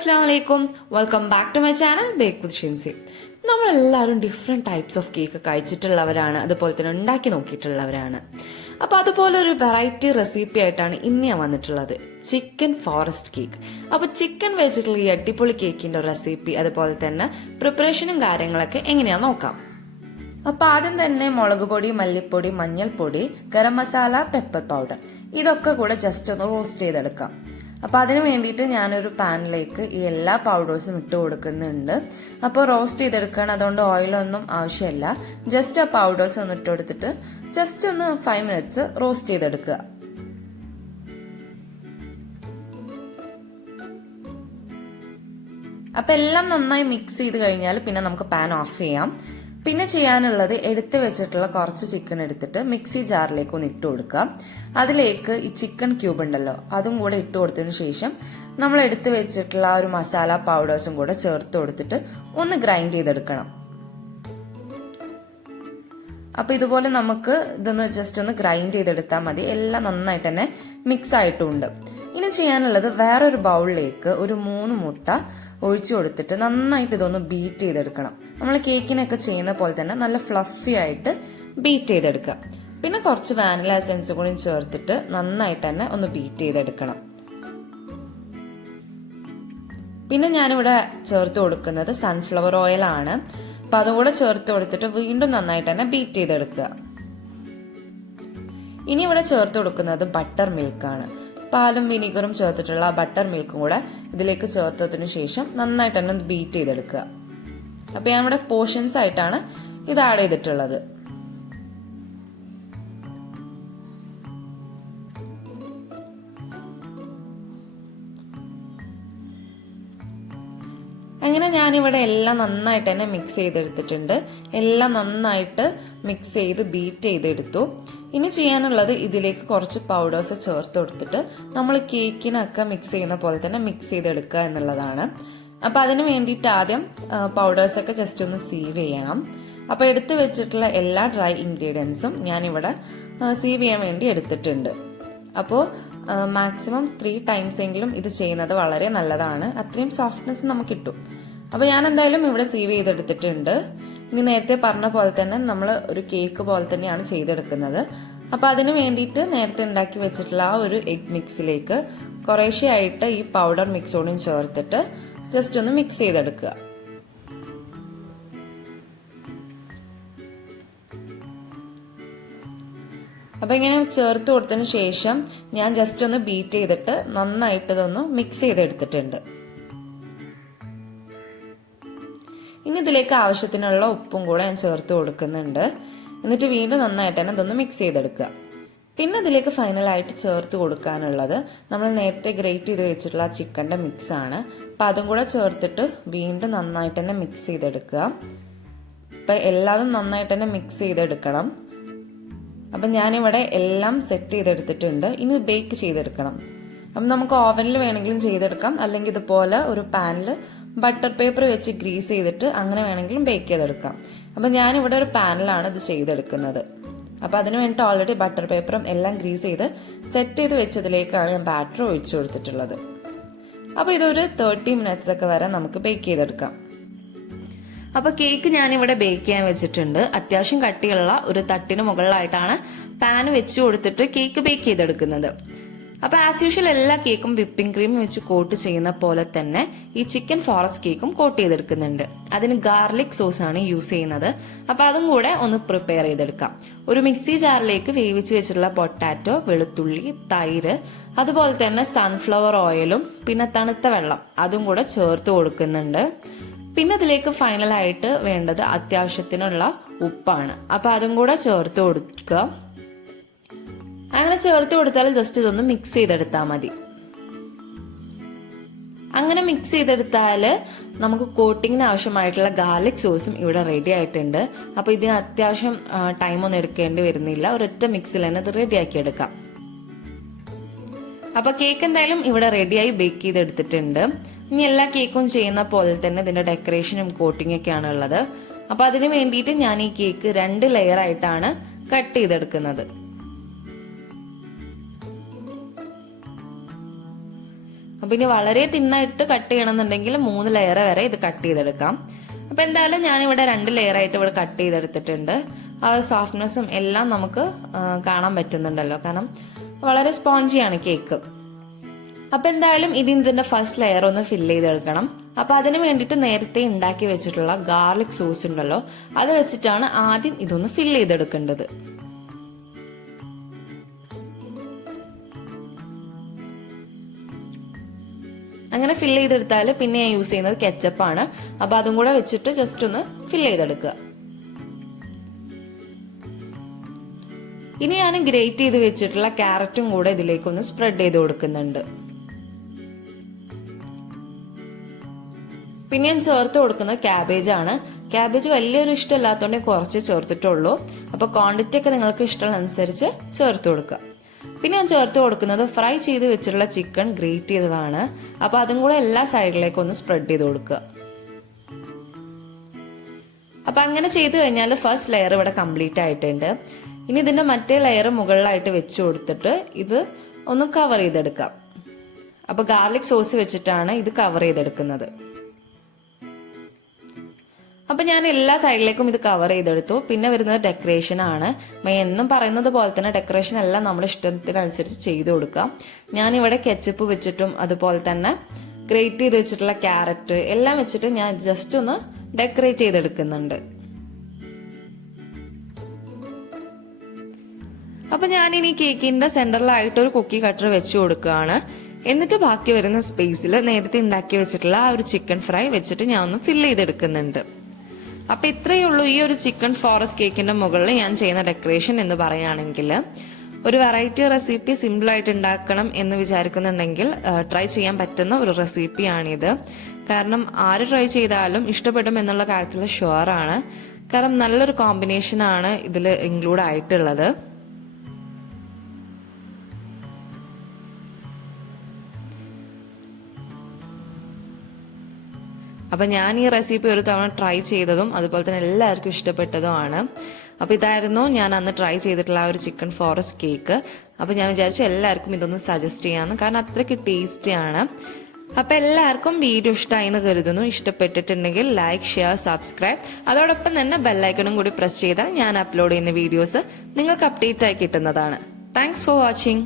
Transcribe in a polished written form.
Assalamu alaikum. Welcome back to my channel Bake with Shinsi. നമ്മളെല്ലാവരും different types of cake കഴിച്ചിട്ടുള്ളവരാണ്, അതുപോലെ തന്നെ ഉണ്ടാക്കി നോക്കിയിട്ടുള്ളവരാണ്. അപ്പോൾ അതുപോലെ ഒരു വെറൈറ്റി റെസിപ്പി ആയിട്ടാണ് ഇന്ന് ഞാൻ വന്നിട്ടുള്ളത്, ചിക്കൻ ഫോറസ്റ്റ് കേക്ക്. അപ്പോൾ ചിക്കൻ വെച്ചിട്ടുള്ള ഈ അടിപൊളി കേക്കിന്റെ റെസിപ്പി അതുപോലെ തന്നെ പ്രിപ്പറേഷനും കാര്യങ്ങളൊക്കെ എങ്ങനെയാന്ന് നോക്കാം. അപ്പോൾ ആദ്യം തന്നെ മുളക് പൊടി, മല്ലിപ്പൊടി, മഞ്ഞൾപ്പൊടി, ഗരം മസാല, പെപ്പർ പൗഡർ ഇതൊക്കെ കൂടെ ജസ്റ്റ് ഒന്ന് റോസ്റ്റ് ചെയ്തെടുക്കാം. അപ്പോൾ അതിന് വേണ്ടിയിട്ട് ഞാനൊരു പാനിലേക്ക് ഈ എല്ലാ പൗഡേഴ്സും ഇട്ട് കൊടുക്കുന്നുണ്ട്. അപ്പോൾ റോസ്റ്റ് ചെയ്തെടുക്കണം, അതുകൊണ്ട് ഓയിലൊന്നും ആവശ്യമില്ല. ജസ്റ്റ് ആ പൗഡേഴ്സ് ഒന്ന് ഇട്ട് കൊടുത്തിട്ട് ജസ്റ്റ് ഒന്ന് 5 മിനിറ്റ്സ് റോസ്റ്റ് ചെയ്തെടുക്കുക. അപ്പൊ എല്ലാം നന്നായി മിക്സ് ചെയ്ത് കഴിഞ്ഞാൽ പിന്നെ നമുക്ക് പാൻ ഓഫ് ചെയ്യാം. പിന്നെ ചെയ്യാനുള്ളത്, എടുത്തു വെച്ചിട്ടുള്ള കുറച്ച് ചിക്കൻ എടുത്തിട്ട് മിക്സി ജാറിലേക്ക് ഒന്ന് ഇട്ട് കൊടുക്കാം. അതിലേക്ക് ഈ ചിക്കൻ ക്യൂബ് ഉണ്ടല്ലോ അതും കൂടെ ഇട്ട് കൊടുത്തതിന് ശേഷം നമ്മൾ എടുത്തു വെച്ചിട്ടുള്ള ആ ഒരു മസാല പൗഡേഴ്സും കൂടെ ചേർത്ത് കൊടുത്തിട്ട് ഒന്ന് ഗ്രൈൻഡ് ചെയ്തെടുക്കണം. അപ്പൊ ഇതുപോലെ നമുക്ക് ഇതൊന്ന് ജസ്റ്റ് ഒന്ന് ഗ്രൈൻഡ് ചെയ്തെടുത്താൽ മതി. എല്ലാം നന്നായിട്ട് തന്നെ മിക്സ് ആയിട്ടുണ്ട്. ഇനി ചെയ്യാനുള്ളത്, വേറൊരു ബൗളിലേക്ക് ഒരു 3 മുട്ട ഒഴിച്ചു കൊടുത്തിട്ട് നന്നായിട്ട് ഇതൊന്ന് ബീറ്റ് ചെയ്തെടുക്കണം. നമ്മൾ കേക്കിനൊക്കെ ചെയ്യുന്ന പോലെ തന്നെ നല്ല ഫ്ലഫി ആയിട്ട് ബീറ്റ് ചെയ്തെടുക്കുക. പിന്നെ കുറച്ച് വാനില എസൻസ് കൂടി ചേർത്തിട്ട് നന്നായിട്ട് തന്നെ ഒന്ന് ബീറ്റ് ചെയ്തെടുക്കണം. പിന്നെ ഞാനിവിടെ ചേർത്ത് കൊടുക്കുന്നത് സൺഫ്ലവർ ഓയിൽ ആണ്. അപ്പൊ അതുകൂടെ ചേർത്ത് കൊടുത്തിട്ട് വീണ്ടും നന്നായിട്ട് തന്നെ ബീറ്റ് ചെയ്തെടുക്കുക. ഇനി ഇവിടെ ചേർത്ത് കൊടുക്കുന്നത് ബട്ടർ മിൽക്ക് ആണ്. പാലും വിനീഗറും ചേർത്തിട്ടുള്ള ബട്ടർ മിൽക്കും കൂടെ ഇതിലേക്ക് ചേർത്തതിനു ശേഷം നന്നായിട്ട് തന്നെ ബീറ്റ് ചെയ്തെടുക്കുക. അപ്പൊ ഞാൻ ഇവിടെ പോർഷൻസ് ആയിട്ടാണ് ഇത് ആഡ് ചെയ്തിട്ടുള്ളത്. അങ്ങനെ ഞാനിവിടെ എല്ലാം നന്നായിട്ട് തന്നെ മിക്സ് ചെയ്തെടുത്തിട്ടുണ്ട്. എല്ലാം നന്നായിട്ട് മിക്സ് ചെയ്ത് ബീറ്റ് ചെയ്തെടുത്തു. ഇനി ചെയ്യാനുള്ളത്, ഇതിലേക്ക് കുറച്ച് പൗഡേഴ്സ് ചേർത്ത് കൊടുത്തിട്ട് നമ്മൾ കേക്കിനൊക്കെ മിക്സ് ചെയ്യുന്ന പോലെ തന്നെ മിക്സ് ചെയ്തെടുക്കുക എന്നുള്ളതാണ്. അപ്പൊ അതിന് വേണ്ടിയിട്ട് ആദ്യം പൗഡേഴ്സൊക്കെ ജസ്റ്റ് ഒന്ന് സീവ് ചെയ്യണം. അപ്പൊ എടുത്തു വെച്ചിട്ടുള്ള എല്ലാ ഡ്രൈ ഇൻഗ്രീഡിയൻസും ഞാനിവിടെ സീവ് ചെയ്യാൻ വേണ്ടി എടുത്തിട്ടുണ്ട്. അപ്പോൾ മാക്സിമം 3 ടൈംസ് എങ്കിലും ഇത് ചെയ്യുന്നത് വളരെ നല്ലതാണ്. അത്രയും സോഫ്റ്റ്നെസ് നമുക്ക് കിട്ടും. അപ്പൊ ഞാൻ എന്തായാലും ഇവിടെ സീവ് ചെയ്തെടുത്തിട്ടുണ്ട്. ഇനി നേരത്തെ പറഞ്ഞ പോലെ തന്നെ നമ്മൾ ഒരു കേക്ക് പോലെ തന്നെയാണ് ചെയ്തെടുക്കുന്നത്. അപ്പൊ അതിന് വേണ്ടിയിട്ട് നേരത്തെ ഉണ്ടാക്കി വെച്ചിട്ടുള്ള ആ ഒരു എഗ് മിക്സിലേക്ക് കുറേശ്ശെ ആയിട്ട് ഈ പൗഡർ മിക്സോടും ചേർത്തിട്ട് ജസ്റ്റ് ഒന്ന് മിക്സ് ചെയ്തെടുക്കുക. അപ്പൊ ഇങ്ങനെ ചേർത്ത് കൊടുത്തതിന് ശേഷം ഞാൻ ജസ്റ്റ് ഒന്ന് ബീറ്റ് ചെയ്തിട്ട് നന്നായിട്ട് ഇതൊന്ന് മിക്സ് ചെയ്തെടുത്തിട്ടുണ്ട്. ഇനി ഇതിലേക്ക് ആവശ്യത്തിനുള്ള ഉപ്പും കൂടെ ഞാൻ ചേർത്ത് കൊടുക്കുന്നുണ്ട്. എന്നിട്ട് വീണ്ടും നന്നായിട്ട് തന്നെ ഇതൊന്ന് മിക്സ് ചെയ്തെടുക്കുക. പിന്നെ ഇതിലേക്ക് ഫൈനലായിട്ട് ചേർത്ത് കൊടുക്കാനുള്ളത്, നമ്മൾ നേരത്തെ ഗ്രേറ്റ് ചെയ്ത് വെച്ചിട്ടുള്ള ആ ചിക്കന്റെ മിക്സ് ആണ്. അപ്പൊ അതും കൂടെ ചേർത്തിട്ട് വീണ്ടും നന്നായിട്ട് തന്നെ മിക്സ് ചെയ്തെടുക്കുക. അപ്പൊ എല്ലാതും നന്നായിട്ട് തന്നെ മിക്സ് ചെയ്തെടുക്കണം. അപ്പൊ ഞാനിവിടെ എല്ലാം സെറ്റ് ചെയ്തെടുത്തിട്ടുണ്ട്. ഇനി ബേക്ക് ചെയ്തെടുക്കണം. അപ്പം നമുക്ക് ഓവനിൽ വേണമെങ്കിലും ചെയ്തെടുക്കാം, അല്ലെങ്കിൽ ഇതുപോലെ ഒരു പാനിൽ ബട്ടർ പേപ്പർ വെച്ച് ഗ്രീസ് ചെയ്തിട്ട് അങ്ങനെ വേണമെങ്കിലും ബേക്ക് ചെയ്തെടുക്കാം. അപ്പൊ ഞാനിവിടെ ഒരു പാനിലാണ് ഇത് ചെയ്തെടുക്കുന്നത്. അപ്പൊ അതിന് വേണ്ടിയിട്ട് ഓൾറെഡി ബട്ടർ പേപ്പറും എല്ലാം ഗ്രീസ് ചെയ്ത് സെറ്റ് ചെയ്ത് വെച്ചതിലേക്കാണ് ഞാൻ ബാറ്റർ ഒഴിച്ചു കൊടുത്തിട്ടുള്ളത്. അപ്പൊ ഇതൊരു 30 മിനിറ്റ്സ് ഒക്കെ വരെ നമുക്ക് ബേക്ക് ചെയ്തെടുക്കാം. അപ്പൊ കേക്ക് ഞാനിവിടെ ബേക്ക് ചെയ്യാൻ വെച്ചിട്ടുണ്ട്. അത്യാവശ്യം കട്ടിയുള്ള ഒരു തട്ടിന് മുകളിലായിട്ടാണ് പാൻ വെച്ച് കൊടുത്തിട്ട് കേക്ക് ബേക്ക് ചെയ്തെടുക്കുന്നത്. അപ്പൊ ആസ് യൂഷ്വൽ എല്ലാ കേക്കും വിപ്പിംഗ് ക്രീം വെച്ച് കോട്ട് ചെയ്യുന്ന പോലെ തന്നെ ഈ ചിക്കൻ ഫോറസ്റ്റ് കേക്കും കോട്ട് ചെയ്തെടുക്കുന്നുണ്ട്. അതിന് ഗാർലിക് സോസ് ആണ് യൂസ് ചെയ്യുന്നത്. അപ്പൊ അതും കൂടെ ഒന്ന് പ്രിപ്പയർ ചെയ്തെടുക്കാം. ഒരു മിക്സി ജാറിലേക്ക് വേവിച്ച് വെച്ചിട്ടുള്ള പൊട്ടാറ്റോ, വെളുത്തുള്ളി, തൈര്, അതുപോലെ തന്നെ സൺഫ്ലവർ ഓയിലും പിന്നെ തണുത്ത വെള്ളം അതും കൂടെ ചേർത്ത് കൊടുക്കുന്നുണ്ട്. പിന്നെ ഇതിലേക്ക് ഫൈനലായിട്ട് വേണ്ടത് അത്യാവശ്യത്തിനുള്ള ഉപ്പാണ്. അപ്പൊ അതും കൂടെ ചേർത്ത് കൊടുക്കുക. അങ്ങനെ ചേർത്ത് കൊടുത്താൽ ജസ്റ്റ് ഇതൊന്ന് മിക്സ് ചെയ്തെടുത്താൽ മതി. അങ്ങനെ മിക്സ് ചെയ്തെടുത്താല് നമുക്ക് കോട്ടിങ്ങിന് ആവശ്യമായിട്ടുള്ള ഗാർലിക് സോസും ഇവിടെ റെഡി ആയിട്ടുണ്ട്. അപ്പൊ ഇതിന് അത്യാവശ്യം ടൈമൊന്നും എടുക്കേണ്ടി വരുന്നില്ല. ഒരൊറ്റ മിക്സിൽ തന്നെ ഇത് റെഡിയാക്കി എടുക്കാം. അപ്പൊ കേക്ക് എന്തായാലും ഇവിടെ റെഡിയായി ബേക്ക് ചെയ്തെടുത്തിട്ടുണ്ട്. ഇനി എല്ലാ കേക്കും ചെയ്യുന്ന പോലെ തന്നെ ഇതിന്റെ ഡെക്കറേഷനും കോട്ടിംഗ് ഒക്കെയാണ് ഉള്ളത്. അപ്പൊ അതിന് വേണ്ടിയിട്ട് ഞാൻ ഈ കേക്ക് 2 ലെയർ ആയിട്ടാണ് കട്ട് ചെയ്തെടുക്കുന്നത്. അപ്പൊ ഇനി വളരെ തിന്നായിട്ട് കട്ട് ചെയ്യണമെന്നുണ്ടെങ്കിൽ 3 ലെയർ വരെ ഇത് കട്ട് ചെയ്തെടുക്കാം. അപ്പൊ എന്തായാലും ഞാനിവിടെ 2 ലെയർ ആയിട്ട് ഇവിടെ കട്ട് ചെയ്തെടുത്തിട്ടുണ്ട്. ആ ഒരു സോഫ്റ്റ്നെസ്സും എല്ലാം നമുക്ക് കാണാൻ പറ്റുന്നുണ്ടല്ലോ, കാരണം വളരെ സ്പോഞ്ചിയാണ് കേക്ക്. അപ്പൊ എന്തായാലും ഇതിന്റെ ഫസ്റ്റ് ലെയർ ഒന്ന് ഫില്ല് ചെയ്തെടുക്കണം. അപ്പൊ അതിന് വേണ്ടിയിട്ട് നേരത്തെ ഉണ്ടാക്കി വെച്ചിട്ടുള്ള ഗാർലിക് സോസ് ഉണ്ടല്ലോ, അത് വെച്ചിട്ടാണ് ആദ്യം ഇതൊന്ന് ഫില്ല് ചെയ്തെടുക്കേണ്ടത്. അങ്ങനെ ഫില്ല് ചെയ്തെടുത്താൽ പിന്നെ ഞാൻ യൂസ് ചെയ്യുന്നത് കെച്ചപ്പാണ്. അപ്പൊ അതും കൂടെ വെച്ചിട്ട് ജസ്റ്റ് ഒന്ന് ഫില്ല് ചെയ്തെടുക്കുക. ഇനി ഞാൻ ഗ്രേറ്റ് ചെയ്ത് വെച്ചിട്ടുള്ള ക്യാരറ്റും കൂടെ ഇതിലേക്കൊന്ന് സ്പ്രെഡ് ചെയ്ത് കൊടുക്കുന്നുണ്ട്. പിന്നെ ഞാൻ ചേർത്ത് കൊടുക്കുന്നത് ക്യാബേജ് ആണ്. ക്യാബേജ് വലിയൊരു ഇഷ്ടമില്ലാത്തതുകൊണ്ട് കുറച്ച് ചേർത്തിട്ടുള്ളൂ. അപ്പൊ ക്വാണ്ടിറ്റി ഒക്കെ നിങ്ങൾക്ക് ഇഷ്ടമുള്ളതനുസരിച്ച് ചേർത്ത് കൊടുക്കുക. പിന്നെ ഞാൻ ചേർത്ത് കൊടുക്കുന്നത് ഫ്രൈ ചെയ്ത് വെച്ചിട്ടുള്ള ചിക്കൻ ഗ്രേറ്റ് ചെയ്തതാണ്. അപ്പൊ അതും കൂടെ എല്ലാ സൈഡിലേക്കും ഒന്ന് സ്പ്രെഡ് ചെയ്ത് കൊടുക്കുക. അപ്പൊ അങ്ങനെ ചെയ്ത് കഴിഞ്ഞാൽ ഫസ്റ്റ് ലെയർ ഇവിടെ കംപ്ലീറ്റ് ആയിട്ടുണ്ട്. ഇനി ഇതിന്റെ മറ്റേ ലെയർ മുകളിലായിട്ട് വെച്ച് കൊടുത്തിട്ട് ഇത് ഒന്ന് കവർ ചെയ്തെടുക്കാം. അപ്പൊ ഗാർലിക് സോസ് വെച്ചിട്ടാണ് ഇത് കവർ ചെയ്തെടുക്കുന്നത്. അപ്പൊ ഞാൻ എല്ലാ സൈഡിലേക്കും ഇത് കവർ ചെയ്തെടുത്തു. പിന്നെ വരുന്നത് ഡെക്കറേഷൻ ആണ്. എന്നും പറയുന്നത് പോലെ തന്നെ ഡെക്കറേഷൻ എല്ലാം നമ്മുടെ ഇഷ്ടത്തിനനുസരിച്ച് ചെയ്ത് കൊടുക്കാം. ഞാനിവിടെ കെച്ചപ്പ് വെച്ചിട്ടും അതുപോലെ തന്നെ ഗ്രേറ്റ് ചെയ്ത് വെച്ചിട്ടുള്ള ക്യാരറ്റ് എല്ലാം വെച്ചിട്ട് ഞാൻ ജസ്റ്റ് ഒന്ന് ഡെക്കറേറ്റ് ചെയ്തെടുക്കുന്നുണ്ട്. അപ്പൊ ഞാൻ ഇനി കേക്കിന്റെ സെന്ററിലായിട്ട് ഒരു കുക്കി കട്ടർ വെച്ച് കൊടുക്കുകയാണ്. എന്നിട്ട് ബാക്കി വരുന്ന സ്പേസിൽ നേരത്തെ ഉണ്ടാക്കി വെച്ചിട്ടുള്ള ആ ഒരു ചിക്കൻ ഫ്രൈ വെച്ചിട്ട് ഞാൻ ഒന്ന് ഫില്ല് ചെയ്തെടുക്കുന്നുണ്ട്. അപ്പൊ ഇത്രയേ ഉള്ളൂ ഈ ഒരു ചിക്കൻ ഫോറസ്റ്റ് കേക്കിന്റെ മുകളിൽ ഞാൻ ചെയ്യുന്ന ഡെക്കറേഷൻ എന്ന് പറയുകയാണെങ്കിൽ. ഒരു വെറൈറ്റി റെസിപ്പി സിമ്പിൾ ആയിട്ട് ഉണ്ടാക്കണം എന്ന് വിചാരിക്കുന്നുണ്ടെങ്കിൽ ട്രൈ ചെയ്യാൻ പറ്റുന്ന ഒരു റെസിപ്പിയാണിത്. കാരണം ആര് ട്രൈ ചെയ്താലും ഇഷ്ടപ്പെടും എന്നുള്ള കാര്യത്തിൽ ഷുവർ ആണ്. കാരണം നല്ലൊരു കോമ്പിനേഷൻ ആണ് ഇതിൽ ഇൻക്ലൂഡ് ആയിട്ടുള്ളത്. അപ്പൊ ഞാൻ ഈ റെസിപ്പി ഒരു തവണ ട്രൈ ചെയ്തതും അതുപോലെ തന്നെ എല്ലാവർക്കും ഇഷ്ടപ്പെട്ടതുമാണ്. അപ്പൊ ഇതായിരുന്നു ഞാൻ അന്ന് ട്രൈ ചെയ്തിട്ടുള്ള ആ ഒരു ചിക്കൻ ഫോറസ്റ്റ് കേക്ക്. അപ്പൊ ഞാൻ വിചാരിച്ചു എല്ലാവർക്കും ഇതൊന്ന് സജസ്റ്റ് ചെയ്യാമെന്ന്, കാരണം അത്രയ്ക്ക് ടേസ്റ്റി ആണ്. അപ്പൊ എല്ലാവർക്കും വീഡിയോ ഇഷ്ടമായി എന്ന് കരുതുന്നു. ഇഷ്ടപ്പെട്ടിട്ടുണ്ടെങ്കിൽ ലൈക്ക്, ഷെയർ, സബ്സ്ക്രൈബ്, അതോടൊപ്പം തന്നെ ബെല്ലൈക്കണും കൂടി പ്രസ് ചെയ്താൽ ഞാൻ അപ്ലോഡ് ചെയ്യുന്ന വീഡിയോസ് നിങ്ങൾക്ക് അപ്ഡേറ്റ് ആയി കിട്ടുന്നതാണ്. Thanks for watching.